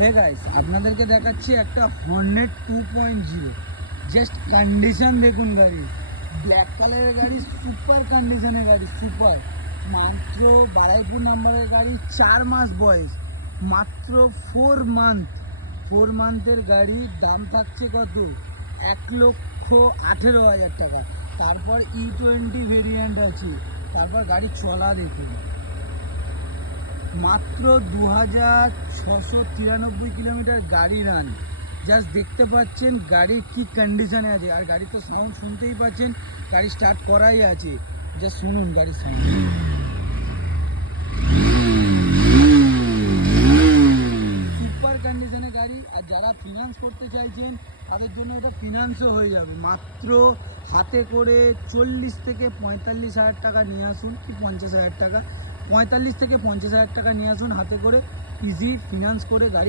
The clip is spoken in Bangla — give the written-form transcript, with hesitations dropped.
হে গাইস, আপনাদেরকে দেখাচ্ছি একটা হর্নেট 2.0। জাস্ট কন্ডিশন দেখুন গাড়ি, ব্ল্যাক কালারের গাড়ি, সুপার কন্ডিশনের গাড়ি, সুপার। মাত্র বারাইপুর নাম্বারের গাড়ি, 4 মাস বয়স, মাত্র 4 মান্থের গাড়ি। দাম থাকছে কত? 1,18,000 টাকা। তারপর E20 ভেরিয়েন্ট আছে। তারপর গাড়ি চলা দেখুন, মাত্র 2693 কিলোমিটার গাড়ি রান। জাস্ট দেখতে পাচ্ছেন গাড়ির কি কন্ডিশনে আছে, আর গাড়ির তো সাউন্ড শুনতেই পাচ্ছেন, গাড়ি স্টার্ট করাই আছে। জাস্ট শুনুন গাড়ির সাউন্ড, সুপার কন্ডিশনে গাড়ি। আর যারা ফিনান্স করতে চাইছেন তাদের জন্য এটা ফিনান্সও হয়ে যাবে। মাত্র হাতে করে 40 থেকে 45 হাজার টাকা নিয়ে আসুন, কি 50 হাজার টাকা, 45 থেকে 50 হাজার টাকা নিয়ে আসুন হাতে করে, ইজি ফিনান্স করে গাড়ি।